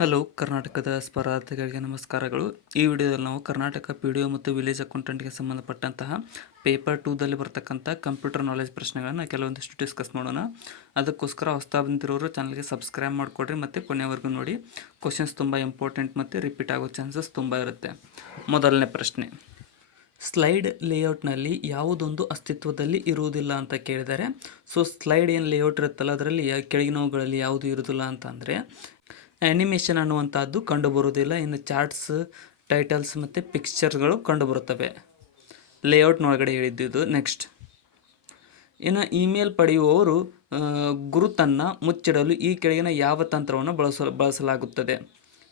Hello ಕರ್ನಾಟಕದ ಸ್ಪರ್ಧಾರ್ಥಿಗಳಿಗೆ ನಮಸ್ಕಾರಗಳು. ಈ ವಿಡಿಯೋದಲ್ಲಿ ನಾವು ಕರ್ನಾಟಕ PDO ಮತ್ತು ವಿಲೇಜ್ ಅಕೌಂಟೆಂಟ್ಗೆ ಸಂಬಂಧಪಟ್ಟಂತಹ ಪೇಪರ್ 2ದಲ್ಲಿ ಬರ್ತಕ್ಕಂಥ ಕಂಪ್ಯೂಟರ್ ನಾಲೆಜ್ ಪ್ರಶ್ನೆಗಳನ್ನು ಕೆಲವೊಂದಿಷ್ಟು ಡಿಸ್ಕಸ್ ಮಾಡೋಣ. ಅದಕ್ಕೋಸ್ಕರ ಹೊಸ್ತಾ ಬಂದಿರೋರು ಚಾನಲ್ಗೆ ಸಬ್ಸ್ಕ್ರೈಬ್ ಮಾಡಿಕೊಡ್ರಿ ಮತ್ತು ಕೊನೆವರೆಗೂ ನೋಡಿ. ಕ್ವಶನ್ಸ್ ತುಂಬ ಇಂಪಾರ್ಟೆಂಟ್ ಮತ್ತು ರಿಪೀಟ್ ಆಗೋ ಚಾನ್ಸಸ್ ತುಂಬ ಇರುತ್ತೆ. ಮೊದಲನೇ ಪ್ರಶ್ನೆ, ಸ್ಲೈಡ್ ಲೇಔಟ್ನಲ್ಲಿ ಯಾವುದೊಂದು ಅಸ್ತಿತ್ವದಲ್ಲಿ ಇರುವುದಿಲ್ಲ ಅಂತ ಕೇಳಿದ್ದಾರೆ. ಸೊ ಸ್ಲೈಡ್ ಏನು ಲೇಔಟ್ ಇರುತ್ತಲ್ಲ ಅದರಲ್ಲಿ ಕೆಳಗಿನವುಗಳಲ್ಲಿ ಯಾವುದು ಇರುವುದಿಲ್ಲ ಅಂತಂದರೆ ಆ್ಯನಿಮೇಷನ್ ಅನ್ನುವಂಥದ್ದು ಕಂಡುಬರುವುದಿಲ್ಲ. ಇನ್ನು ಚಾರ್ಟ್ಸ್, ಟೈಟಲ್ಸ್ ಮತ್ತು ಪಿಕ್ಚರ್ಗಳು ಕಂಡುಬರುತ್ತವೆ. ಲೇಔಟ್ನೊಳಗಡೆ ಹೇಳಿದ್ದು. ನೆಕ್ಸ್ಟ್, ಇನ್ನು ಇಮೇಲ್ ಪಡೆಯುವವರು ಗುರುತನ್ನು ಮುಚ್ಚಿಡಲು ಈ ಕೆಳಗಿನ ಯಾವ ತಂತ್ರವನ್ನು ಬಳಸಲಾಗುತ್ತದೆ?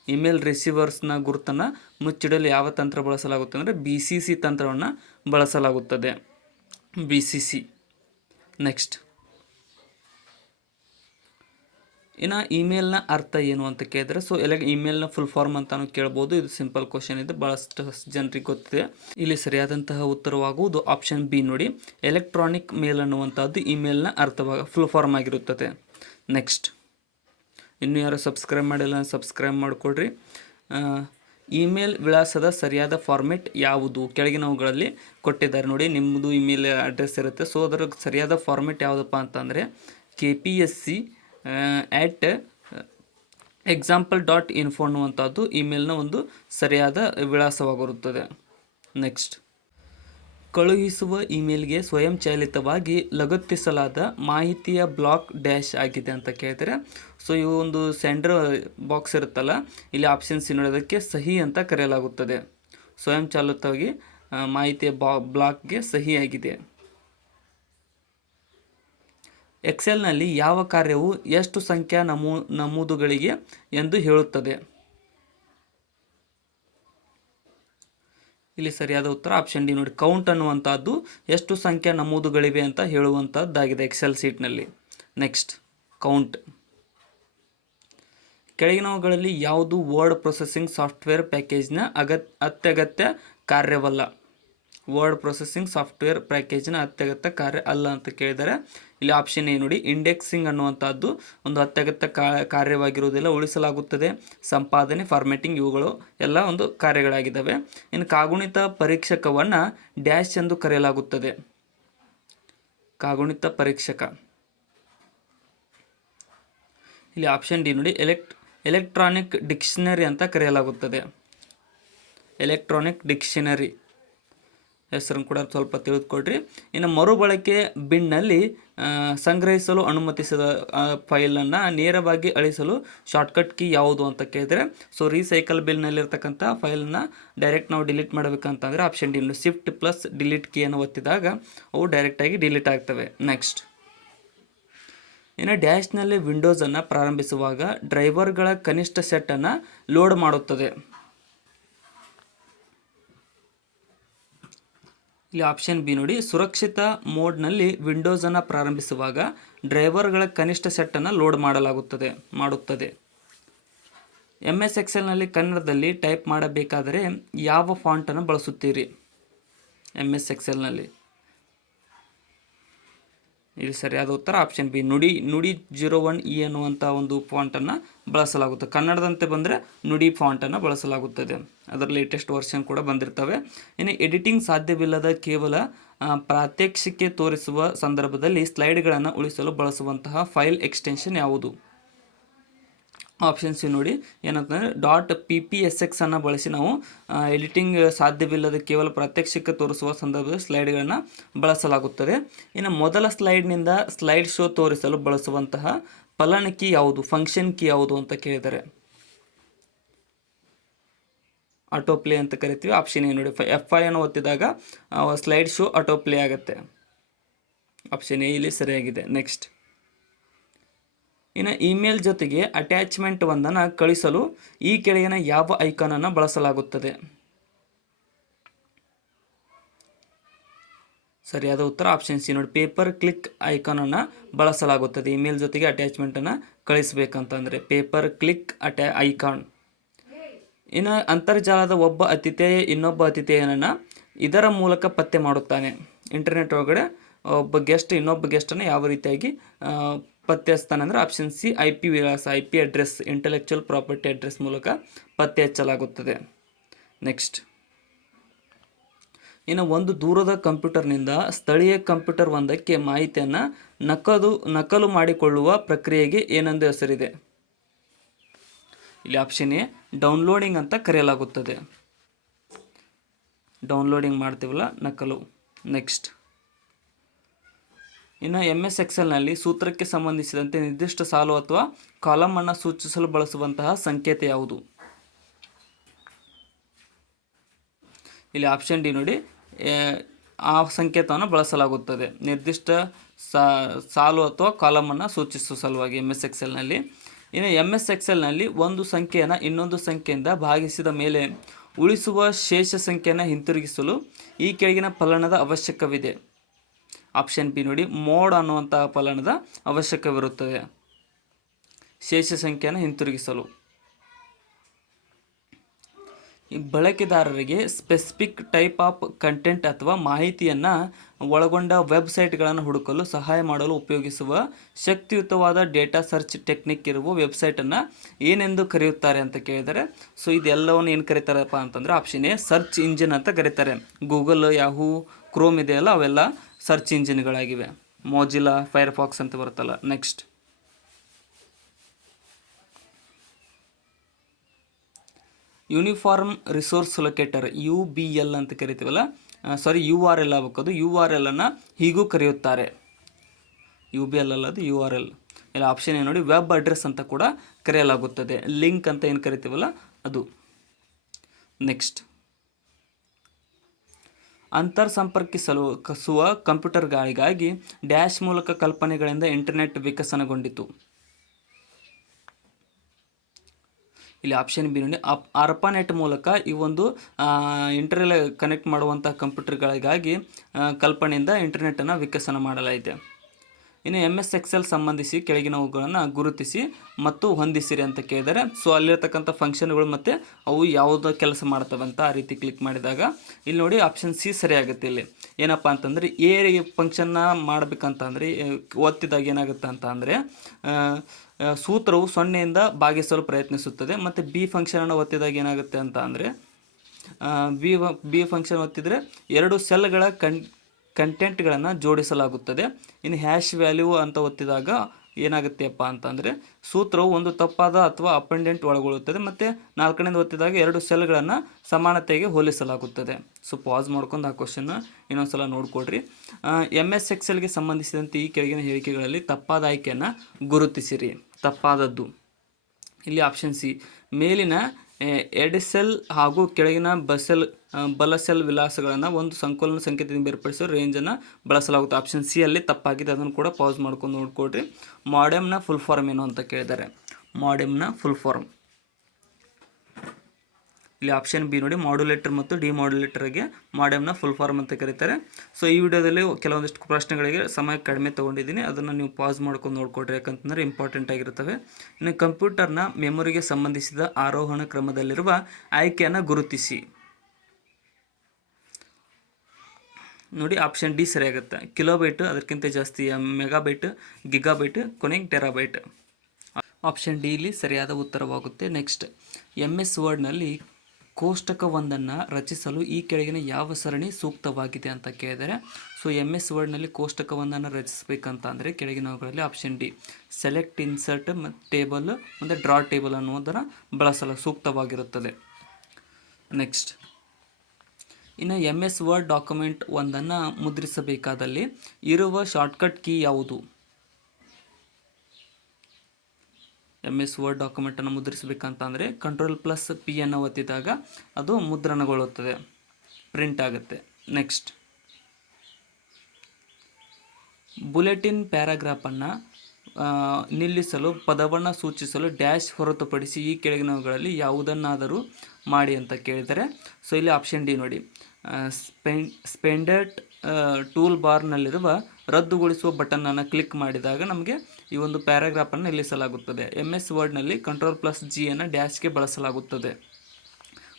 ಇಮೇಲ್ ರಿಸೀವರ್ಸ್ನ ಗುರುತನ್ನು ಮುಚ್ಚಿಡಲು ಯಾವ ತಂತ್ರ ಬಳಸಲಾಗುತ್ತದೆ ಅಂದರೆ BCC ತಂತ್ರವನ್ನು ಬಳಸಲಾಗುತ್ತದೆ. BCC. ನೆಕ್ಸ್ಟ್, ಇನ್ನು ಇಮೇಲ್ನ ಅರ್ಥ ಏನು ಅಂತ ಕೇಳಿದ್ರೆ, ಸೊ ಇಮೇಲ್ನ ಫುಲ್ ಫಾರ್ಮ್ ಅಂತಾನು ಕೇಳ್ಬೋದು. ಇದು ಸಿಂಪಲ್ ಕ್ವಶನ್ ಇದೆ, ಭಾಳಷ್ಟು ಜನರಿಗೆ ಗೊತ್ತಿದೆ. ಇಲ್ಲಿ ಸರಿಯಾದಂತಹ ಉತ್ತರವಾಗುವುದು ಆಪ್ಷನ್ ಬಿ ನೋಡಿ. ಎಲೆಕ್ಟ್ರಾನಿಕ್ ಮೇಲ್ ಅನ್ನುವಂಥದ್ದು ಇಮೇಲ್ನ ಫುಲ್ ಫಾರ್ಮ್ ಆಗಿರುತ್ತದೆ. ನೆಕ್ಸ್ಟ್, ಇನ್ನೂ ಯಾರು ಸಬ್ಸ್ಕ್ರೈಬ್ ಮಾಡಿಲ್ಲ ಸಬ್ಸ್ಕ್ರೈಬ್ ಮಾಡಿಕೊಡ್ರಿ. ಇಮೇಲ್ ವಿಳಾಸದ ಸರಿಯಾದ ಫಾರ್ಮೆಟ್ ಯಾವುದು? ಕೆಳಗಿನವುಗಳಲ್ಲಿ ಕೊಟ್ಟಿದ್ದಾರೆ ನೋಡಿ. ನಿಮ್ಮದು ಇಮೇಲ್ ಅಡ್ರೆಸ್ ಇರುತ್ತೆ. ಸೊ ಅದರ ಸರಿಯಾದ ಫಾರ್ಮೆಟ್ ಯಾವುದಪ್ಪ ಅಂತಂದರೆ KPSC @example.info ಅನ್ನುವಂಥದ್ದು ಇಮೇಲ್ನ ಒಂದು ಸರಿಯಾದ ವಿಳಾಸವಾಗಿರುತ್ತದೆ. ನೆಕ್ಸ್ಟ್, ಕಳುಹಿಸುವ ಇಮೇಲ್ಗೆ ಸ್ವಯಂಚಾಲಿತವಾಗಿ ಲಗತ್ತಿಸಲಾದ ಮಾಹಿತಿಯ ಬ್ಲಾಕ್ ಡ್ಯಾಶ್ ಆಗಿದೆ ಅಂತ ಕೇಳ್ತಾರೆ. ಸೊ ಇವು ಒಂದು ಸೆಂಡರ್ ಬಾಕ್ಸ್ ಇರುತ್ತಲ್ಲ, ಇಲ್ಲಿ ಆಪ್ಷನ್ ಸಿ ನೋಡೋದಕ್ಕೆ ಸಹಿ ಅಂತ ಕರೆಯಲಾಗುತ್ತದೆ. ಸ್ವಯಂಚಾಲಿತವಾಗಿ ಮಾಹಿತಿಯ ಬ್ಲಾಕ್ಗೆ ಸಹಿ ಆಗಿದೆ. ಎಕ್ಸೆಲ್ನಲ್ಲಿ ಯಾವ ಕಾರ್ಯವು ಎಷ್ಟು ಸಂಖ್ಯಾ ನಮೂದುಗಳಿಗೆ ಎಂದು ಹೇಳುತ್ತದೆ? ಇಲ್ಲಿ ಸರಿಯಾದ ಉತ್ತರ ಆಪ್ಷನ್ ಡಿ ನೋಡಿ. ಕೌಂಟ್ ಅನ್ನುವಂಥದ್ದು ಎಷ್ಟು ಸಂಖ್ಯಾ ನಮೂದುಗಳಿವೆ ಅಂತ ಹೇಳುವಂಥದ್ದಾಗಿದೆ ಎಕ್ಸೆಲ್ ಶೀಟ್ನಲ್ಲಿ. Next, count. ಕೆಳಗಿನವುಗಳಲ್ಲಿ ಯಾವುದು ವರ್ಡ್ ಪ್ರೊಸೆಸಿಂಗ್ ಸಾಫ್ಟ್ವೇರ್ ಪ್ಯಾಕೇಜ್ನ ಅತ್ಯಗತ್ಯ ಕಾರ್ಯವಲ್ಲ? ವರ್ಡ್ ಪ್ರೊಸೆಸಿಂಗ್ ಸಾಫ್ಟ್ವೇರ್ ಪ್ಯಾಕೇಜ್ನ ಅತ್ಯಗತ್ಯ ಕಾರ್ಯ ಅಲ್ಲ ಅಂತ ಕೇಳಿದರೆ ಇಲ್ಲಿ ಆಪ್ಷನ್ ಎ ನೋಡಿ. ಇಂಡೆಕ್ಸಿಂಗ್ ಅನ್ನುವಂಥದ್ದು ಒಂದು ಅತ್ಯಗತ್ಯ ಕಾರ್ಯವಾಗಿರುವುದಿಲ್ಲ. ಉಳಿಸಲಾಗುತ್ತದೆ, ಸಂಪಾದನೆ, ಫಾರ್ಮ್ಯಾಟಿಂಗ್ ಇವುಗಳು ಎಲ್ಲ ಒಂದು ಕಾರ್ಯಗಳಾಗಿದ್ದಾವೆ. ಇನ್ನು ಕಾಗುಣಿತ ಪರೀಕ್ಷಕವನ್ನು ಡ್ಯಾಶ್ ಎಂದು ಕರೆಯಲಾಗುತ್ತದೆ. ಕಾಗುಣಿತ ಪರೀಕ್ಷಕ ಇಲ್ಲಿ ಆಪ್ಷನ್ ಡಿ ನೋಡಿ. ಎಲೆಕ್ಟ್ರಾನಿಕ್ ಡಿಕ್ಷನರಿ ಅಂತ ಕರೆಯಲಾಗುತ್ತದೆ. ಎಲೆಕ್ಟ್ರಾನಿಕ್ ಡಿಕ್ಷನರಿ ಹೆಸರನ್ನು ಕೂಡ ಸ್ವಲ್ಪ ತಿಳಿದುಕೊಡ್ರಿ. ಇನ್ನು ಮರುಬಳಕೆ ಬಿನ್ನಲ್ಲಿ ಸಂಗ್ರಹಿಸಲು ಅನುಮತಿಸಿದ ಫೈಲನ್ನು ನೇರವಾಗಿ ಅಳಿಸಲು ಶಾರ್ಟ್ಕಟ್ ಕೀ ಯಾವುದು ಅಂತ ಕೇಳಿದರೆ, ಸೊ ರೀಸೈಕಲ್ ಬಿನ್ನಲ್ಲಿರ್ತಕ್ಕಂಥ ಫೈಲನ್ನು ಡೈರೆಕ್ಟ್ ನಾವು ಡಿಲೀಟ್ ಮಾಡಬೇಕಂತಂದರೆ option D shift plus delete ಕೀಯನ್ನು ಒತ್ತಿದಾಗ ಅವು ಡೈರೆಕ್ಟಾಗಿ ಡಿಲೀಟ್ ಆಗ್ತವೆ. ನೆಕ್ಸ್ಟ್, ಇನ್ನು ಡ್ಯಾಶ್ನಲ್ಲಿ ವಿಂಡೋಸನ್ನು ಪ್ರಾರಂಭಿಸುವಾಗ ಡ್ರೈವರ್ಗಳ ಕನಿಷ್ಠ ಸೆಟ್ಟನ್ನು ಲೋಡ್ ಮಾಡುತ್ತದೆ. ಇಲ್ಲಿ ಆಪ್ಷನ್ ಬಿ ನೋಡಿ. ಸುರಕ್ಷಿತ ಮೋಡ್ನಲ್ಲಿ ವಿಂಡೋಸನ್ನು ಪ್ರಾರಂಭಿಸುವಾಗ ಡ್ರೈವರ್ಗಳ ಕನಿಷ್ಠ ಸೆಟ್ಟನ್ನು ಲೋಡ್ ಮಾಡುತ್ತದೆ. MS ಎಕ್ಸೆಲ್ನಲ್ಲಿ ಕನ್ನಡದಲ್ಲಿ ಟೈಪ್ ಮಾಡಬೇಕಾದರೆ ಯಾವ ಫಾಂಟನ್ನು ಬಳಸುತ್ತೀರಿ? MS ಎಕ್ಸೆಲ್ನಲ್ಲಿ ಇಲ್ಲಿ ಸರಿಯಾದ ಉತ್ತರ ಆಪ್ಷನ್ ಬಿ ನುಡಿ 01E ಅನ್ನುವಂಥ ಒಂದು ಫಾಂಟನ್ನು ಬಳಸಲಾಗುತ್ತದೆ. ಕನ್ನಡದಂತೆ ಬಂದರೆ ನುಡಿ ಫಾಂಟನ್ನು ಬಳಸಲಾಗುತ್ತದೆ. ಅದರ ಲೇಟೆಸ್ಟ್ ವರ್ಷನ್ ಕೂಡ ಬಂದಿರ್ತವೆ. ಇನ್ನು ಎಡಿಟಿಂಗ್ ಸಾಧ್ಯವಿಲ್ಲದ ಕೇವಲ ಪ್ರಾತ್ಯಕ್ಷಿಕೆ ತೋರಿಸುವ ಸಂದರ್ಭದಲ್ಲಿ ಸ್ಲೈಡ್ಗಳನ್ನು ಉಳಿಸಲು ಬಳಸುವಂತಹ ಫೈಲ್ ಎಕ್ಸ್ಟೆನ್ಷನ್ ಯಾವುದು? ಆಪ್ಷನ್ ಸಿ ನೋಡಿ. ಏನಂತಂದರೆ .ppsx ಅನ್ನು ಬಳಸಿ ನಾವು ಎಡಿಟಿಂಗ್ ಸಾಧ್ಯವಿಲ್ಲದ ಕೇವಲ ಪ್ರಾತ್ಯಕ್ಷಿಕೆ ತೋರಿಸುವ ಸಂದರ್ಭದಲ್ಲಿ ಸ್ಲೈಡ್ಗಳನ್ನು ಬಳಸಲಾಗುತ್ತದೆ. ಇನ್ನು ಮೊದಲ ಸ್ಲೈಡ್ನಿಂದ ಸ್ಲೈಡ್ ಶೋ ತೋರಿಸಲು ಬಳಸುವಂತಹ ಫಲನ ಕೀ ಯಾವುದು? ಫಂಕ್ಷನ್ ಕೀ ಯಾವುದು ಅಂತ ಕೇಳಿದರೆ ಆಟೋಪ್ಲೇ ಅಂತ ಕರಿತೀವಿ. ಆಪ್ಷನ್ ಎ ನೋಡಿ. F5 ಅನ್ನು ಒತ್ತಿದಾಗ ಸ್ಲೈಡ್ ಶೋ ಆಟೋಪ್ಲೇ ಆಗುತ್ತೆ. ಆಪ್ಷನ್ ಎ ಇಲ್ಲಿ ಸರಿಯಾಗಿದೆ. ನೆಕ್ಸ್ಟ್, ಇನ್ನು ಇಮೇಲ್ ಜೊತೆಗೆ ಅಟ್ಯಾಚ್ಮೆಂಟ್ ಒಂದನ್ನು ಕಳಿಸಲು ಈ ಕೆಳಗಿನ ಯಾವ ಐಕಾನನ್ನು ಬಳಸಲಾಗುತ್ತದೆ? ಸರಿಯಾದ ಉತ್ತರ ಆಪ್ಷನ್ ಸಿ ನೋಡಿ. ಪೇಪರ್ ಕ್ಲಿಕ್ ಐಕಾನನ್ನು ಬಳಸಲಾಗುತ್ತದೆ ಇಮೇಲ್ ಜೊತೆಗೆ ಅಟ್ಯಾಚ್ಮೆಂಟನ್ನು ಕಳಿಸಬೇಕಂತಂದರೆ. Paper click icon. ಇನ್ನು ಅಂತರ್ಜಾಲದ ಒಬ್ಬ ಅತಿಥೇಯ ಇನ್ನೊಬ್ಬ ಅತಿಥೇಯನನ್ನು ಇದರ ಮೂಲಕ ಪತ್ತೆ ಮಾಡುತ್ತಾನೆ. ಇಂಟರ್ನೆಟ್ ಒಳಗಡೆ ಒಬ್ಬ ಗೆಸ್ಟ್ ಇನ್ನೊಬ್ಬ ಗೆಸ್ಟನ್ನು ಯಾವ ರೀತಿಯಾಗಿ ಪತ್ತೆ ಹಚ್ತಾನೆ ಅಂದರೆ ಆಪ್ಷನ್ ಸಿ IP ವಿಳಾಸ, IP address, intellectual property address ಮೂಲಕ ಪತ್ತೆ ಹಚ್ಚಲಾಗುತ್ತದೆ. ನೆಕ್ಸ್ಟ್, ಇನ್ನು ಒಂದು ದೂರದ ಕಂಪ್ಯೂಟರ್ನಿಂದ ಸ್ಥಳೀಯ ಕಂಪ್ಯೂಟರ್ ಒಂದಕ್ಕೆ ಮಾಹಿತಿಯನ್ನು ನಕಲು ಮಾಡಿಕೊಳ್ಳುವ ಪ್ರಕ್ರಿಯೆಗೆ ಏನೆಂದು ಹೆಸರಿದೆ? ಇಲ್ಲಿ ಆಪ್ಷನ್ ಎ ಡೌನ್ಲೋಡಿಂಗ್ ಅಂತ ಕರೆಯಲಾಗುತ್ತದೆ. ಡೌನ್ಲೋಡಿಂಗ್ ಮಾಡ್ತೀವಲ್ಲ, ನಕಲು. ನೆಕ್ಸ್ಟ್, ಇನ್ನು MS ಎಕ್ಸೆಲ್ನಲ್ಲಿ ಸೂತ್ರಕ್ಕೆ ಸಂಬಂಧಿಸಿದಂತೆ ನಿರ್ದಿಷ್ಟ ಸಾಲು ಅಥವಾ ಕಾಲಮನ್ನು ಸೂಚಿಸಲು ಬಳಸುವಂತಹ ಸಂಕೇತ ಯಾವುದು? ಇಲ್ಲಿ ಆಪ್ಷನ್ ಡಿ ನೋಡಿ, ಆ ಸಂಕೇತವನ್ನು ಬಳಸಲಾಗುತ್ತದೆ ನಿರ್ದಿಷ್ಟ ಸಾಲು ಅಥವಾ ಕಾಲಮನ್ನು ಸೂಚಿಸುವ ಸಲುವಾಗಿ MS ಎಕ್ಸೆಲ್ನಲ್ಲಿ. ಇನ್ನು MS ಎಕ್ಸೆಲ್ನಲ್ಲಿ ಒಂದು ಸಂಖ್ಯೆಯನ್ನು ಇನ್ನೊಂದು ಸಂಖ್ಯೆಯಿಂದ ಭಾಗಿಸಿದ ಮೇಲೆ ಉಳಿಸುವ ಶೇಷ ಸಂಖ್ಯೆಯನ್ನು ಹಿಂತಿರುಗಿಸಲು ಈ ಕೆಳಗಿನ ಫಲನದ ಅವಶ್ಯಕವಿದೆ. ಆಪ್ಷನ್ ಬಿ ನೋಡಿ, ಮೋಡ್ ಅನ್ನುವಂತಹ ಫಲನದ ಅವಶ್ಯಕವಿರುತ್ತದೆ ಶೇಷ ಸಂಖ್ಯೆಯನ್ನು ಹಿಂತಿರುಗಿಸಲು. ಈ ಬಳಕೆದಾರರಿಗೆ ಸ್ಪೆಸಿಫಿಕ್ ಟೈಪ್ ಆಫ್ ಕಂಟೆಂಟ್ ಅಥವಾ ಮಾಹಿತಿಯನ್ನು ಒಳಗೊಂಡ ವೆಬ್ಸೈಟ್ಗಳನ್ನು ಹುಡುಕಲು ಸಹಾಯ ಮಾಡಲು ಉಪಯೋಗಿಸುವ ಶಕ್ತಿಯುತವಾದ ಡೇಟಾ ಸರ್ಚ್ ಟೆಕ್ನಿಕ್ ಇರುವ ವೆಬ್ಸೈಟನ್ನು ಏನೆಂದು ಕರೆಯುತ್ತಾರೆ ಅಂತ ಕೇಳಿದರೆ, ಸೊ ಇದೆಲ್ಲವನ್ನು ಏನು ಕರೀತಾರಪ್ಪ ಅಂತಂದರೆ ಆಪ್ಷನ್ ಎ ಸರ್ಚ್ ಇಂಜಿನ್ ಅಂತ ಕರೀತಾರೆ. ಗೂಗಲ್, ಯಾಹೂ, ಕ್ರೋಮ್ ಇದೆಯಲ್ಲ ಅವೆಲ್ಲ ಸರ್ಚ್ ಇಂಜಿನ್ಗಳಾಗಿವೆ. ಮೊಜಿಲಾ, ಫೈರ್ಫಾಕ್ಸ್ ಅಂತ ಬರುತ್ತಲ್ಲ. Next, uniform resource locator UBL ಅಂತ ಕರಿತೀವಲ್ಲ, URL ಆಗಬೇಕದು. URL ಅನ್ನು ಹೀಗೂ ಕರೆಯುತ್ತಾರೆ. UBL ಅಲ್ಲದು URL. ಇಲ್ಲ ಆಪ್ಷನ್ ಏನು ನೋಡಿ, ವೆಬ್ ಅಡ್ರೆಸ್ ಅಂತ ಕೂಡ ಕರೆಯಲಾಗುತ್ತದೆ. ಲಿಂಕ್ ಅಂತ ಏನು ಕರಿತೀವಲ್ಲ ಅದು. ನೆಕ್ಸ್ಟ್, ಅಂತರ್ ಸಂಪರ್ಕಿಸುವ ಕಂಪ್ಯೂಟರ್ಗಳಿಗಾಗಿ ಡ್ಯಾಶ್ ಮೂಲಕ ಕಲ್ಪನೆಗಳಿಂದ ಇಂಟರ್ನೆಟ್ ವಿಕಸನಗೊಂಡಿತು. ಇಲ್ಲಿ ಆಪ್ಷನ್ ಬಿ ನೋಡಿ, ARPANET ಮೂಲಕ ಈ ಒಂದು ಇಂಟರ್ನೆಲ್ ಕನೆಕ್ಟ್ ಮಾಡುವಂಥ ಕಂಪ್ಯೂಟರ್ಗಳಿಗಾಗಿ ಕಲ್ಪನೆಯಿಂದ ಇಂಟರ್ನೆಟನ್ನು ವಿಕಸನ ಮಾಡಲಾಗಿದೆ. ಇನ್ನು MS ಎಕ್ಸೆಲ್ ಸಂಬಂಧಿಸಿ ಕೆಳಗಿನವುಗಳನ್ನು ಗುರುತಿಸಿ ಮತ್ತು ಹೊಂದಿಸಿರಿ ಅಂತ ಕೇಳಿದರೆ, ಸೊ ಅಲ್ಲಿರ್ತಕ್ಕಂಥ ಫಂಕ್ಷನ್ಗಳು ಮತ್ತು ಅವು ಯಾವುದೋ ಕೆಲಸ ಮಾಡ್ತವೆ ಅಂತ ಆ ರೀತಿ ಕ್ಲಿಕ್ ಮಾಡಿದಾಗ ಇಲ್ಲಿ ನೋಡಿ ಆಪ್ಷನ್ ಸಿ ಸರಿಯಾಗುತ್ತೆ. ಇಲ್ಲಿ ಏನಪ್ಪ ಅಂತಂದರೆ ಫಂಕ್ಷನ್ನ ಮಾಡಬೇಕಂತಂದರೆ ಒತ್ತಿದಾಗ ಏನಾಗುತ್ತೆ ಅಂತ ಅಂದರೆ ಸೂತ್ರವು 0ಯಿಂದ ಭಾಗಿಸಲು ಪ್ರಯತ್ನಿಸುತ್ತದೆ. ಮತ್ತು ಬಿ ಫಂಕ್ಷನನ್ನು ಒತ್ತಿದಾಗ ಏನಾಗುತ್ತೆ ಅಂತ ಅಂದರೆ ಬಿ ಫಂಕ್ಷನ್ ಒತ್ತಿದರೆ 2 ಸೆಲ್ಗಳ ಕಂಟೆಂಟ್ಗಳನ್ನು ಜೋಡಿಸಲಾಗುತ್ತದೆ. ಇನ್ನು #ವ್ಯಾಲ್ಯೂ ಅಂತ ಒತ್ತಿದಾಗ ಏನಾಗುತ್ತೆಪ್ಪ ಅಂತಂದರೆ ಸೂತ್ರವು ಒಂದು ತಪ್ಪಾದ ಅಥವಾ ಅಪೆಂಡೆಂಟ್ ಒಳಗೊಳ್ಳುತ್ತದೆ. ಮತ್ತು 4ನೇದು ಒತ್ತಿದಾಗ 2 ಸೆಲ್ಗಳನ್ನು ಸಮಾನತೆಗೆ ಹೋಲಿಸಲಾಗುತ್ತದೆ. ಸೊ ಪಾಸ್ ಮಾಡ್ಕೊಂಡು ಆ ಕ್ವಶನ್ನ ಇನ್ನೊಂದ್ಸಲ ನೋಡ್ಕೊಡ್ರಿ. MS ಎಕ್ಸೆಲ್ಗೆ ಸಂಬಂಧಿಸಿದಂತೆ ಈ ಕೆಳಗಿನ ಹೇಳಿಕೆಗಳಲ್ಲಿ ತಪ್ಪಾದ ಆಯ್ಕೆಯನ್ನು ಗುರುತಿಸಿರಿ. ತಪ್ಪಾದದ್ದು ಇಲ್ಲಿ ಆಪ್ಷನ್ ಸಿ, ಮೇಲಿನ ಎಡ್ಸೆಲ್ ಹಾಗೂ ಕೆಳಗಿನ ಬಲಸೆಲ್ ವಿಳಾಸಗಳನ್ನು ಒಂದು ಸಂಕಲನ ಸಂಕೇತದಿಂದ ಬೇರ್ಪಡಿಸೋ ರೇಂಜನ್ನು ಬಳಸಲಾಗುತ್ತೆ. ಆಪ್ಷನ್ ಸಿ ಅಲ್ಲಿ ತಪ್ಪಾಗಿದೆ, ಅದನ್ನು ಕೂಡ ಪಾಸ್ ಮಾಡ್ಕೊಂಡು ನೋಡ್ಕೊಡ್ರಿ. ಮಾಡೆಮ್ನ ಫುಲ್ ಫಾರ್ಮ್ ಏನು ಅಂತ ಕೇಳಿದ್ದಾರೆ. ಮಾಡೆಮ್ನ ಫುಲ್ ಫಾರ್ಮ್ ಇಲ್ಲಿ ಆಪ್ಷನ್ ಬಿ ನೋಡಿ, ಮಾಡ್ಯುಲೇಟರ್ ಮತ್ತು ಡಿಮಾಡ್ಯುಲೇಟರ್ಗೆ ಮಾಡೆಮ್ನ ಫುಲ್ ಫಾರ್ಮ್ ಅಂತ ಕರೀತಾರೆ. ಸೊ ಈ ವಿಡಿಯೋದಲ್ಲಿ ಕೆಲವೊಂದಿಷ್ಟು ಪ್ರಶ್ನೆಗಳಿಗೆ ಸಮಯ ಕಡಿಮೆ ತೊಗೊಂಡಿದ್ದೀನಿ, ಅದನ್ನು ನೀವು ಪಾಸ್ ಮಾಡ್ಕೊಂಡು ನೋಡ್ಕೊಡ್ರಿ, ಯಾಕಂತಂದರೆ ಇಂಪಾರ್ಟೆಂಟ್ ಆಗಿರ್ತವೆ. ಇನ್ನು ಕಂಪ್ಯೂಟರ್ನ ಮೆಮೊರಿಗೆ ಸಂಬಂಧಿಸಿದ ಆರೋಹಣ ಕ್ರಮದಲ್ಲಿರುವ ಆಯ್ಕೆಯನ್ನು ಗುರುತಿಸಿ. ನೋಡಿ ಆಪ್ಷನ್ ಡಿ ಸರಿಯಾಗುತ್ತೆ. ಕಿಲೋಬೈಟ್, ಅದಕ್ಕಿಂತ ಜಾಸ್ತಿ ಮೆಗಾಬೈಟ್, ಗಿಗಾಬೈಟ್, ಕೊನೆಗೆ ಟೆರಾಬೈಟ್. ಆಪ್ಷನ್ ಡಿ ಇಲ್ಲಿ ಸರಿಯಾದ ಉತ್ತರವಾಗುತ್ತೆ. ನೆಕ್ಸ್ಟ್, MS ವರ್ಡ್ನಲ್ಲಿ ಕೋಷ್ಟಕವೊಂದನ್ನು ರಚಿಸಲು ಈ ಕೆಳಗಿನ ಯಾವ ಸರಣಿ ಸೂಕ್ತವಾಗಿದೆ ಅಂತ ಕೇಳಿದರೆ, ಸೊ MS ವರ್ಡ್ನಲ್ಲಿ ಕೋಷ್ಟಕವೊಂದನ್ನು ರಚಿಸಬೇಕಂತ ಅಂದರೆ ಕೆಳಗಿನವುಗಳಲ್ಲಿ option D select, insert, table ಮತ್ತು ಡ್ರಾ ಟೇಬಲ್ ಅನ್ನೋದನ್ನು ಬಳಸಲು ಸೂಕ್ತವಾಗಿರುತ್ತದೆ. ನೆಕ್ಸ್ಟ್, ಇನ್ನು MS ವರ್ಡ್ ಡಾಕ್ಯುಮೆಂಟ್ ಒಂದನ್ನು ಮುದ್ರಿಸಬೇಕಾದಲ್ಲಿ ಇರುವ ಶಾರ್ಟ್ಕಟ್ ಕೀ ಯಾವುದು? MS ವರ್ಡ್ ಡಾಕ್ಯುಮೆಂಟನ್ನು ಮುದ್ರಿಸಬೇಕಂತ ಅಂದರೆ Ctrl+P ಅನ್ನು ಒತ್ತಿದಾಗ ಅದು ಮುದ್ರಣಗೊಳ್ಳುತ್ತದೆ, ಪ್ರಿಂಟ್ ಆಗುತ್ತೆ. ನೆಕ್ಸ್ಟ್, ಬುಲೆಟಿನ್ ಪ್ಯಾರಾಗ್ರಾಫನ್ನು ನಿಲ್ಲಿಸಲು ಪದವನ್ನು ಸೂಚಿಸಲು ಡ್ಯಾಶ್ ಹೊರತುಪಡಿಸಿ ಈ ಕೆಳಗಿನವುಗಳಲ್ಲಿ ಯಾವುದನ್ನಾದರೂ ಮಾಡಿ ಅಂತ ಕೇಳಿದರೆ, ಸೊ ಇಲ್ಲಿ ಆಪ್ಷನ್ ಡಿ ನೋಡಿ, ಸ್ಪೆಂಡೆಡ್ ಟೂಲ್ ಬಾರ್ನಲ್ಲಿರುವ ರದ್ದುಗೊಳಿಸುವ ಬಟನನ್ನು ಕ್ಲಿಕ್ ಮಾಡಿದಾಗ ನಮಗೆ ಈ ಒಂದು ಪ್ಯಾರಾಗ್ರಾಫನ್ನು ನಿಲ್ಲಿಸಲಾಗುತ್ತದೆ. MS ವರ್ಡ್ನಲ್ಲಿ Ctrl+G ಅನ್ನು ಡ್ಯಾಶ್ಗೆ ಬಳಸಲಾಗುತ್ತದೆ.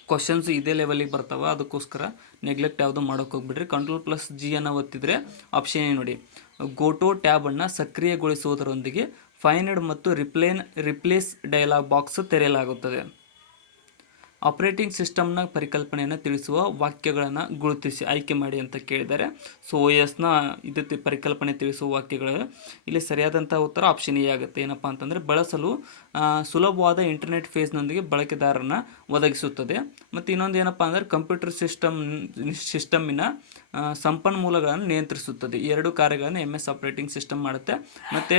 ಕ್ವಶನ್ಸ್ ಇದೇ ಲೆವೆಲಿಗೆ ಬರ್ತಾವೆ, ಅದಕ್ಕೋಸ್ಕರ ನೆಗ್ಲೆಕ್ಟ್ ಯಾವುದು ಮಾಡೋಕೆ ಹೋಗ್ಬಿಡ್ರಿ. Ctrl+G ಅನ್ನು ಒತ್ತಿದರೆ ಆಪ್ಷನ್ ನೋಡಿ, ಗೋಟೋ ಟ್ಯಾಬನ್ನು ಸಕ್ರಿಯಗೊಳಿಸುವುದರೊಂದಿಗೆ ಫೈಂಡ್ ಮತ್ತು ರಿಪ್ಲೇಸ್ ಡಯಲಾಗ್ ಬಾಕ್ಸ್ ತೆರೆಯಲಾಗುತ್ತದೆ. ಆಪರೇಟಿಂಗ್ ಸಿಸ್ಟಮ್ನ ಪರಿಕಲ್ಪನೆಯನ್ನು ತಿಳಿಸುವ ವಾಕ್ಯಗಳನ್ನು ಗುರುತಿಸಿ ಆಯ್ಕೆ ಮಾಡಿ ಅಂತ ಕೇಳಿದ್ದಾರೆ. ಸೊ OSನ ಇದು ಪರಿಕಲ್ಪನೆ ತಿಳಿಸುವ ವಾಕ್ಯಗಳು, ಇಲ್ಲಿ ಸರಿಯಾದಂಥ ಉತ್ತರ ಆಪ್ಷನ್ ಎ ಆಗುತ್ತೆ. ಏನಪ್ಪ ಅಂತಂದರೆ ಬಳಸಲು ಸುಲಭವಾದ ಇಂಟರ್ನೆಟ್ ಫೇಸ್ನೊಂದಿಗೆ ಬಳಕೆದಾರರನ್ನ ಒದಗಿಸುತ್ತದೆ. ಮತ್ತು ಇನ್ನೊಂದು ಏನಪ್ಪ ಅಂದರೆ ಕಂಪ್ಯೂಟರ್ ಸಿಸ್ಟಮ್ಮಿನ ಸಂಪನ್ಮೂಲಗಳನ್ನು ನಿಯಂತ್ರಿಸುತ್ತದೆ. ಈ ಎರಡು ಕಾರ್ಯಗಳನ್ನು MS ಆಪರೇಟಿಂಗ್ ಸಿಸ್ಟಮ್ ಮಾಡುತ್ತೆ. ಮತ್ತು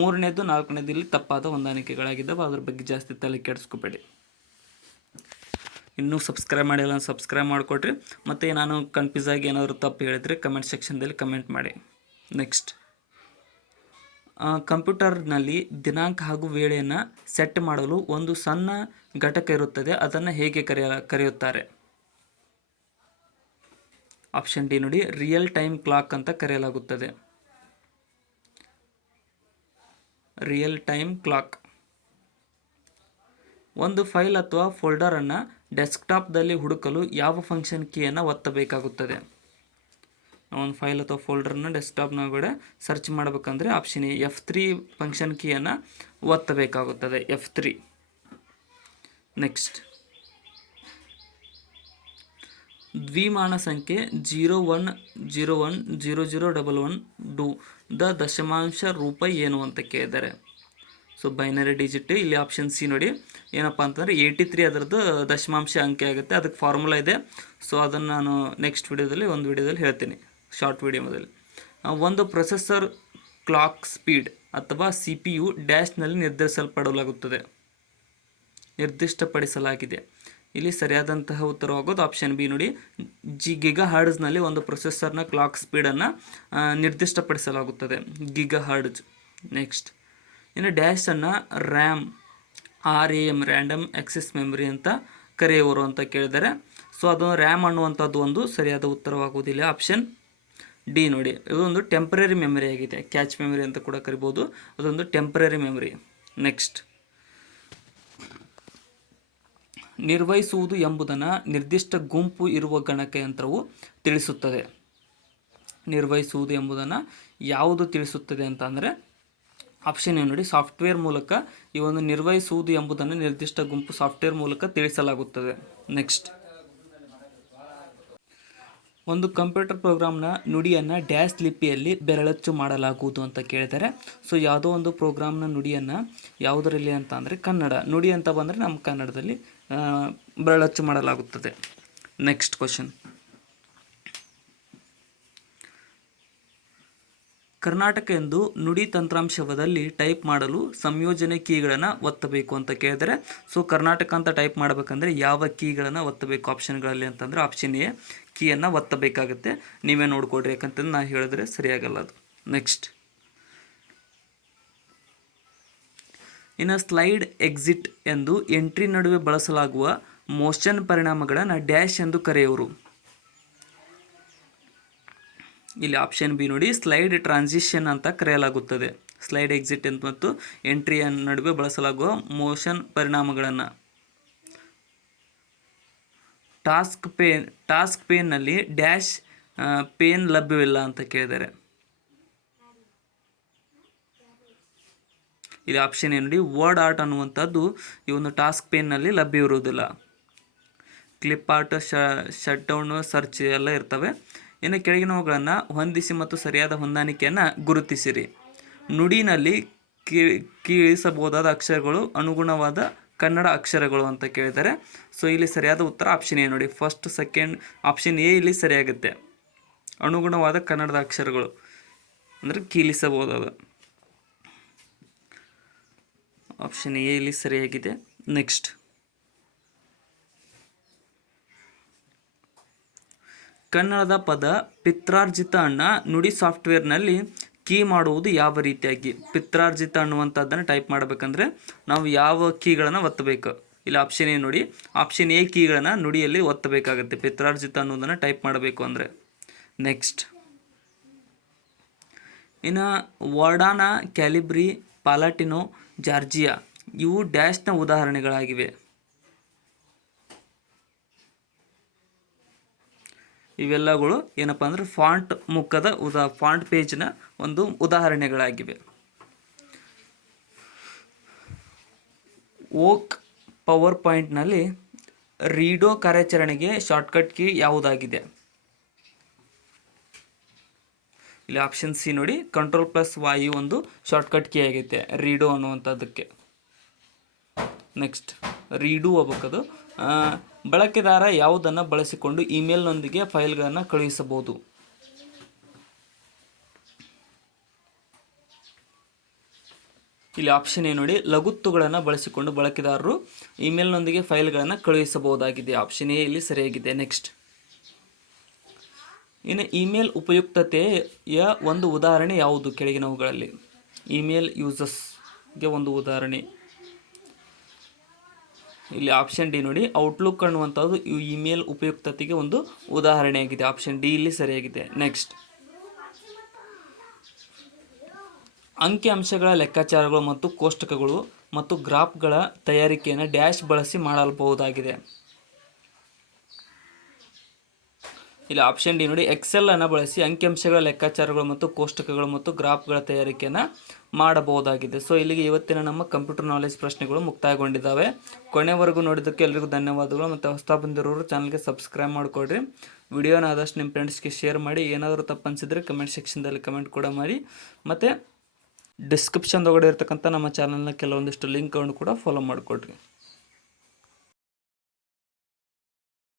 ಮೂರನೇದು ನಾಲ್ಕನೇದು ಇಲ್ಲಿ ತಪ್ಪಾದ ಹೊಂದಾಣಿಕೆಗಳಾಗಿದ್ದಾವೆ, ಅದ್ರ ಬಗ್ಗೆ ಜಾಸ್ತಿ ತಲೆ ಕೆಡಿಸ್ಕೋಬೇಡಿ. ಇನ್ನೂ ಸಬ್ಸ್ಕ್ರೈಬ್ ಮಾಡಿಲ್ಲ ಸಬ್ಸ್ಕ್ರೈಬ್ ಮಾಡಿಕೊಡ್ರಿ. ಮತ್ತು ನಾನು ಕನ್ಫ್ಯೂಸ್ ಆಗಿ ಏನಾದರೂ ತಪ್ಪು ಹೇಳಿದರೆ ಕಮೆಂಟ್ ಸೆಕ್ಷನ್ದಲ್ಲಿ ಕಮೆಂಟ್ ಮಾಡಿ. ನೆಕ್ಸ್ಟ್, ಕಂಪ್ಯೂಟರ್ನಲ್ಲಿ ದಿನಾಂಕ ಹಾಗೂ ವೇಳೆಯನ್ನು ಸೆಟ್ ಮಾಡಲು ಒಂದು ಸಣ್ಣ ಘಟಕ ಇರುತ್ತದೆ, ಅದನ್ನು ಹೇಗೆ ಕರೆಯುತ್ತಾರೆ? ಆಪ್ಷನ್ ಡಿ ನೋಡಿ, ರಿಯಲ್ ಟೈಮ್ ಕ್ಲಾಕ್ ಅಂತ ಕರೆಯಲಾಗುತ್ತದೆ. Real time clock. ಒಂದು ಫೈಲ್ ಅಥವಾ ಫೋಲ್ಡರನ್ನು ಡೆಸ್ಕ್ಟಾಪ್ದಲ್ಲಿ ಹುಡುಕಲು ಯಾವ ಫಂಕ್ಷನ್ ಕೀಯನ್ನು ಒತ್ತಬೇಕಾಗುತ್ತದೆ? ಒಂದು ಫೈಲ್ ಅಥವಾ ಫೋಲ್ಡರ್ನ ಡೆಸ್ಕ್ಟಾಪ್ನಾಗ ಸರ್ಚ್ ಮಾಡಬೇಕಂದ್ರೆ ಆಪ್ಷನ್ ಎ F3 ಫಂಕ್ಷನ್ ಕೀಯನ್ನು ಒತ್ತಬೇಕಾಗುತ್ತದೆ. F3. ನೆಕ್ಸ್ಟ್, ದ್ವಿಮಾನ ಸಂಖ್ಯೆ 01010011 ದ ದಶಮಾಂಶ ರೂಪ ಏನು ಅಂತ ಕೇಳಿದ್ದಾರೆ. So binary digit. ಇಲ್ಲಿ ಆಪ್ಷನ್ ಸಿ ನೋಡಿ, ಏನಪ್ಪ ಅಂತಂದರೆ 83 ಅದರದ್ದು ದಶಮಾಂಶ ಅಂಕೆ ಆಗುತ್ತೆ. ಅದಕ್ಕೆ ಫಾರ್ಮುಲಾ ಇದೆ. ಸೊ ಅದನ್ನು ನಾನು ನೆಕ್ಸ್ಟ್ ಒಂದು ವಿಡಿಯೋದಲ್ಲಿ ಹೇಳ್ತೀನಿ, ಶಾರ್ಟ್ ವಿಡಿಯೋದಲ್ಲಿ. ಒಂದು ಪ್ರೊಸೆಸರ್ ಕ್ಲಾಕ್ ಸ್ಪೀಡ್ ಅಥವಾ CPU ಡ್ಯಾಶ್ನಲ್ಲಿ ನಿರ್ದಿಷ್ಟಪಡಿಸಲಾಗಿದೆ. ಇಲ್ಲಿ ಸರಿಯಾದಂತಹ ಉತ್ತರವಾಗೋದು ಆಪ್ಷನ್ ಬಿ ನೋಡಿ, ಗಿಗಾಹರ್ಡ್ಸ್ನಲ್ಲಿ ಒಂದು ಪ್ರೊಸೆಸರ್ನ ಕ್ಲಾಕ್ ಸ್ಪೀಡನ್ನು ನಿರ್ದಿಷ್ಟಪಡಿಸಲಾಗುತ್ತದೆ, ಗಿಗಾಹರ್ಡ್ಸ್. ನೆಕ್ಸ್ಟ್, ಇನ್ನು ಡ್ಯಾಶನ್ನು RAM ರ್ಯಾಂಡಮ್ ಆಕ್ಸೆಸ್ ಮೆಮೊರಿ ಅಂತ ಕರೆಯುವರು ಅಂತ ಕೇಳಿದ್ದಾರೆ. ಸೊ ಅದು RAM ಅನ್ನುವಂಥದ್ದು ಒಂದು ಸರಿಯಾದ ಉತ್ತರವಾಗುವುದಿಲ್ಲ. ಆಪ್ಷನ್ ಡಿ ನೋಡಿ, ಇದೊಂದು ಟೆಂಪರರಿ ಮೆಮೊರಿ ಆಗಿದೆ, ಕ್ಯಾಚ್ ಮೆಮೊರಿ ಅಂತ ಕೂಡ ಕರಿಬೋದು, ಅದೊಂದು ಟೆಂಪರರಿ ಮೆಮೊರಿ. ನೆಕ್ಸ್ಟ್, ನಿರ್ವಹಿಸುವುದು ಎಂಬುದನ್ನು ನಿರ್ದಿಷ್ಟ ಗುಂಪು ಇರುವ ಗಣಕಯಂತ್ರವು ತಿಳಿಸುತ್ತದೆ. ನಿರ್ವಹಿಸುವುದು ಎಂಬುದನ್ನು ಯಾವುದು ತಿಳಿಸುತ್ತದೆ ಅಂತ ಅಂದರೆ ಆಪ್ಷನ್ ಏನು ನೋಡಿ, ಸಾಫ್ಟ್ವೇರ್ ಮೂಲಕ ಈ ಒಂದು ನಿರ್ವಹಿಸುವುದು ಎಂಬುದನ್ನು ನಿರ್ದಿಷ್ಟ ಗುಂಪು ಸಾಫ್ಟ್ವೇರ್ ಮೂಲಕ ತಿಳಿಸಲಾಗುತ್ತದೆ. ನೆಕ್ಸ್ಟ್, ಒಂದು ಕಂಪ್ಯೂಟರ್ ಪ್ರೋಗ್ರಾಮ್ನ ನುಡಿಯನ್ನು ಡ್ಯಾಶ್ ಲಿಪಿಯಲ್ಲಿ ಬೆರಳಚ್ಚು ಮಾಡಲಾಗುವುದು ಅಂತ ಕೇಳಿದ್ದಾರೆ. ಸೊ ಯಾವುದೋ ಒಂದು ಪ್ರೋಗ್ರಾಮ್ನ ನುಡಿಯನ್ನು ಯಾವುದರಲ್ಲಿ ಅಂತ ಅಂದರೆ ಕನ್ನಡ ನುಡಿ ಅಂತ ಬಂದರೆ ನಮ್ಮ ಕನ್ನಡದಲ್ಲಿ ಬೆರಳಚ್ಚು ಮಾಡಲಾಗುತ್ತದೆ. ನೆಕ್ಸ್ಟ್ ಕ್ವಶನ್, ಕರ್ನಾಟಕ ಎಂದು ನುಡಿ ತಂತ್ರಾಂಶದಲ್ಲಿ ಟೈಪ್ ಮಾಡಲು ಸಂಯೋಜನೆ ಕೀಗಳನ್ನು ಒತ್ತಬೇಕು ಅಂತ ಕೇಳಿದರೆ. ಸೊ ಕರ್ನಾಟಕ ಅಂತ ಟೈಪ್ ಮಾಡಬೇಕಂದ್ರೆ ಯಾವ ಕೀಗಳನ್ನು ಒತ್ತಬೇಕು ಆಪ್ಷನ್ಗಳಲ್ಲಿ ಅಂತಂದರೆ ಆಪ್ಷನ್ ಎ ಕೀಯನ್ನು ಒತ್ತಬೇಕಾಗುತ್ತೆ. ನೀವೇ ನೋಡ್ಕೊಡ್ರಿ, ಯಾಕಂತಂದ್ರೆ ನಾನು ಹೇಳಿದ್ರೆ ಸರಿಯಾಗಲ್ಲ ಅದು. ನೆಕ್ಸ್ಟ್, ಇನ್ನು ಸ್ಲೈಡ್ ಎಕ್ಸಿಟ್ ಎಂದು ಎಂಟ್ರಿ ನಡುವೆ ಬಳಸಲಾಗುವ ಮೋಷನ್ ಪರಿಣಾಮಗಳನ್ನು ಡ್ಯಾಶ್ ಎಂದು ಕರೆಯುವರು. ಇಲ್ಲಿ ಆಪ್ಷನ್ ಬಿ ನೋಡಿ, ಸ್ಲೈಡ್ ಟ್ರಾನ್ಸಿಷನ್ ಅಂತ ಕರೆಯಲಾಗುತ್ತದೆ. ಸ್ಲೈಡ್ ಎಕ್ಸಿಟ್ ಮತ್ತು ಎಂಟ್ರಿಯ ನಡುವೆ ಬಳಸಲಾಗುವ ಮೋಷನ್ ಪರಿಣಾಮಗಳನ್ನು. ಟಾಸ್ಕ್ ಪೇನ್ನಲ್ಲಿ ಡ್ಯಾಶ್ ಪೇನ್ ಲಭ್ಯವಿಲ್ಲ ಅಂತ ಕೇಳಿದ್ದಾರೆ. ಇಲ್ಲಿ ಆಪ್ಷನ್ ಏನು ನೋಡಿ, ವರ್ಡ್ ಆರ್ಟ್ ಅನ್ನುವಂಥದ್ದು ಈ ಒಂದು ಟಾಸ್ಕ್ ಪೇನ್ನಲ್ಲಿ ಲಭ್ಯವಿರುವುದಿಲ್ಲ. Clip art, shut down, search ಎಲ್ಲ ಇರ್ತವೆ. ಇನ್ನು ಕೆಳಗಿನವುಗಳನ್ನು ಹೊಂದಿಸಿ ಮತ್ತು ಸರಿಯಾದ ಹೊಂದಾಣಿಕೆಯನ್ನು ಗುರುತಿಸಿರಿ. ನುಡಿನಲ್ಲಿ ಕೀಳಿಸಬಹುದಾದ ಅಕ್ಷರಗಳು ಅನುಗುಣವಾದ ಕನ್ನಡ ಅಕ್ಷರಗಳು ಅಂತ ಕೇಳಿದ್ದಾರೆ. ಸೊ ಇಲ್ಲಿ ಸರಿಯಾದ ಉತ್ತರ ಆಪ್ಷನ್ ಎ ನೋಡಿ, ಫಸ್ಟ್ ಸೆಕೆಂಡ್ ಆಪ್ಷನ್ ಎ ಇಲ್ಲಿ ಸರಿಯಾಗುತ್ತೆ. ಅನುಗುಣವಾದ ಕನ್ನಡದ ಅಕ್ಷರಗಳು ಅಂದರೆ ಕೀಲಿಸಬಹುದಾದ ಆಪ್ಷನ್ ಎ ಇಲ್ಲಿ ಸರಿಯಾಗಿದೆ. ನೆಕ್ಸ್ಟ್, ಕನ್ನಡದ ಪದ ಪಿತ್ರಾರ್ಜಿತ ಅನ್ನ ನುಡಿ ಸಾಫ್ಟ್ವೇರ್ನಲ್ಲಿ ಕೀ ಮಾಡುವುದು ಯಾವ ರೀತಿಯಾಗಿ? ಪಿತ್ರಾರ್ಜಿತ ಅನ್ನುವಂಥದ್ದನ್ನು ಟೈಪ್ ಮಾಡಬೇಕಂದ್ರೆ ನಾವು ಯಾವ ಕೀಗಳನ್ನು ಒತ್ತಬೇಕು? ಇಲ್ಲಿ ಆಪ್ಷನ್ ಎ ನೋಡಿ, ಆಪ್ಷನ್ ಎ ಕೀಗಳನ್ನು ನುಡಿಯಲ್ಲಿ ಒತ್ತಬೇಕಾಗುತ್ತೆ ಪಿತ್ರಾರ್ಜಿತ ಅನ್ನೋದನ್ನು ಟೈಪ್ ಮಾಡಬೇಕು ಅಂದರೆ. ನೆಕ್ಸ್ಟ್, ಇನ್ನು ವಾರ್ಡಾನಾ, ಕ್ಯಾಲಿಬ್ರಿ, ಪಾಲಾಟಿನೋ, ಜಾರ್ಜಿಯಾ ಇವು ಡ್ಯಾಶ್ನ ಉದಾಹರಣೆಗಳಾಗಿವೆ. ಇವೆಲ್ಲಗಳು ಏನಪ್ಪ ಅಂದರೆ ಫಾಂಟ್ ಮುಖದ ಫಾಂಟ್ ಪೇಜ್ನ ಒಂದು ಉದಾಹರಣೆಗಳಾಗಿವೆ. ಓಕ್ ಪವರ್ ಪಾಯಿಂಟ್ನಲ್ಲಿ ರೀಡೋ ಕಾರ್ಯಾಚರಣೆಗೆ ಶಾರ್ಟ್ಕಟ್ ಕೀ ಯಾವುದಾಗಿದೆ? ಇಲ್ಲಿ ಆಪ್ಷನ್ ಸಿ ನೋಡಿ, Ctrl+Y ಒಂದು ಶಾರ್ಟ್ಕಟ್ ಕೀ ಆಗೈತೆ ರೀಡೋ ಅನ್ನುವಂಥದ್ದಕ್ಕೆ. ನೆಕ್ಸ್ಟ್ ರೀಡೋ ಹೋಗ್ಬೇಕದು. ಬಳಕೆದಾರ ಯಾವುದನ್ನು ಬಳಸಿಕೊಂಡು ಇಮೇಲ್ನೊಂದಿಗೆ ಫೈಲ್ಗಳನ್ನು ಕಳುಹಿಸಬಹುದು? ಇಲ್ಲಿ ಆಪ್ಷನ್ ಎ ನೋಡಿ, ಲಘುತ್ತುಗಳನ್ನು ಬಳಸಿಕೊಂಡು ಬಳಕೆದಾರರು ಇಮೇಲ್ನೊಂದಿಗೆ ಫೈಲ್ಗಳನ್ನು ಕಳುಹಿಸಬಹುದಾಗಿದೆ. ಆಪ್ಷನ್ ಎ ಇಲ್ಲಿ ಸರಿಯಾಗಿದೆ. ನೆಕ್ಸ್ಟ್ ಇನ್ನು ಇಮೇಲ್ ಉಪಯುಕ್ತತೆಯ ಒಂದು ಉದಾಹರಣೆ ಯಾವುದು ಕೆಳಗಿನವುಗಳಲ್ಲಿ? ಇಮೇಲ್ ಯೂಸಸ್ಗೆ ಒಂದು ಉದಾಹರಣೆ ಇಲ್ಲಿ ಆಪ್ಷನ್ ಡಿ ನೋಡಿ, ಔಟ್ಲುಕ್ ಅನ್ನುವಂಥದ್ದು ಇಮೇಲ್ ಉಪಯುಕ್ತತೆಗೆ ಒಂದು ಉದಾಹರಣೆಯಾಗಿದೆ. ಆಪ್ಷನ್ ಡಿ ಇಲ್ಲಿ ಸರಿಯಾಗಿದೆ. ನೆಕ್ಸ್ಟ್ ಅಂಕಿಅಂಶಗಳ ಲೆಕ್ಕಾಚಾರಗಳು ಮತ್ತು ಕೋಷ್ಟಕಗಳು ಮತ್ತು ಗ್ರಾಫ್ಗಳ ತಯಾರಿಕೆಯನ್ನು ಡ್ಯಾಶ್ ಬಳಸಿ ಮಾಡಬಹುದಾಗಿದೆ. ಇಲ್ಲಿ ಆಪ್ಷನ್ ಡಿ ನೋಡಿ, ಎಕ್ಸೆಲ್ ಅನ್ನು ಬಳಸಿ ಅಂಕಿಅಂಶಗಳ ಲೆಕ್ಕಾಚಾರಗಳು ಮತ್ತು ಕೋಷ್ಟಕಗಳು ಮತ್ತು ಗ್ರಾಫ್ಗಳ ತಯಾರಿಕೆಯನ್ನು ಮಾಡಬಹುದಾಗಿದೆ. ಸೊ ಇಲ್ಲಿಗೆ ಇವತ್ತಿನ ನಮ್ಮ ಕಂಪ್ಯೂಟರ್ ನಾಲೆಜ್ ಪ್ರಶ್ನೆಗಳು ಮುಕ್ತಾಯಗೊಂಡಿದ್ದಾವೆ. ಕೊನೆವರೆಗೂ ನೋಡಿದ್ದಕ್ಕೆ ಎಲ್ಲರಿಗೂ ಧನ್ಯವಾದಗಳು. ಮತ್ತು ಹೊಸ ಬಂದಿರೋರು ಚಾನಲ್ಗೆ ಸಬ್ಸ್ಕ್ರೈಬ್ ಮಾಡಿಕೊಡ್ರಿ. ವಿಡಿಯೋನ ಆದಷ್ಟು ನಿಮ್ಮ ಫ್ರೆಂಡ್ಸ್ಗೆ ಶೇರ್ ಮಾಡಿ. ಏನಾದರೂ ತಪ್ಪು ಅನಿಸಿದರೆ ಕಮೆಂಟ್ ಸೆಕ್ಷನ್ದಲ್ಲಿ ಕಮೆಂಟ್ ಕೂಡ ಮಾಡಿ. ಮತ್ತು ಡಿಸ್ಕ್ರಿಪ್ಷನ್ದೊಳಗಡೆ ಇರ್ತಕ್ಕಂಥ ನಮ್ಮ ಚಾನಲ್ನ ಕೆಲವೊಂದಿಷ್ಟು ಲಿಂಕ್ಗಳನ್ನು ಕೂಡ ಫಾಲೋ ಮಾಡಿಕೊಡ್ರಿ.